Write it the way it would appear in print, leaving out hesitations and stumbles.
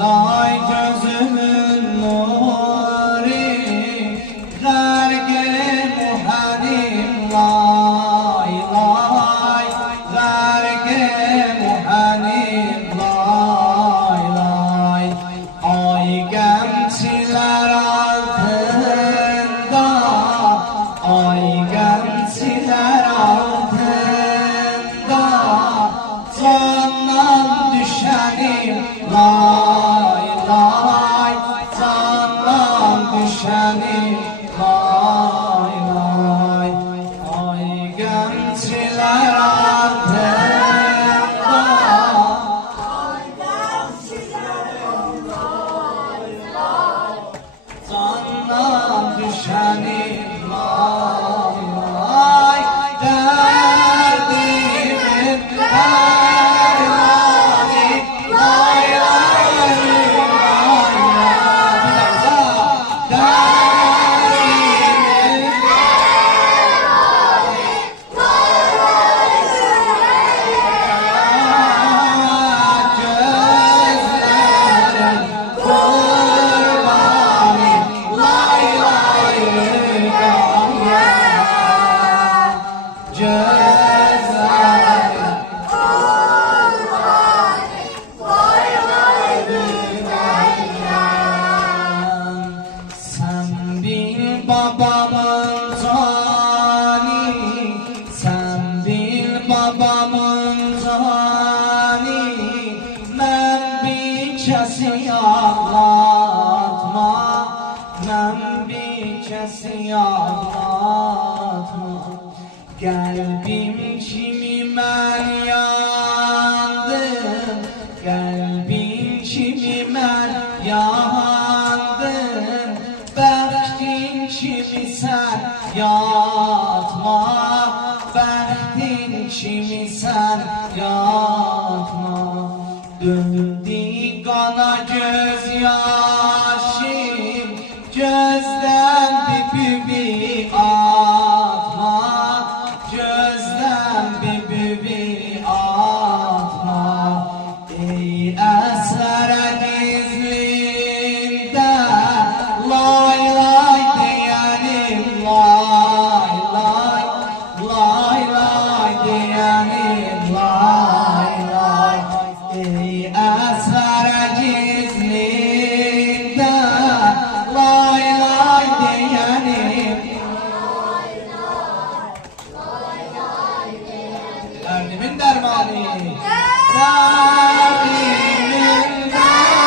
lay gözümün nuri, gərgə muhənim lay lay, gərgə muhənim lay lay. Ay gəmçilər altında, ay gəmçilər altında, candan düşənim lay lay, candan düşənim lay lay. Ay gəmçilər altında, candan düşənim lay lay. Derdimin dermanı lay lay lay lay. Derdimin gözlerim kurbanı lay lay lay. Gözlerim sen bil babamın cani, sen bil babamın cani. Mən bir kəsi ağlatma, mən bir kəsi ağlatma. Qəlbim kimi mən yandım, qəlbim kimi mən yandım. Bəxtin kimi sən yatma, bəxtin kimi sən yatma. Döndü qana göz yaşı,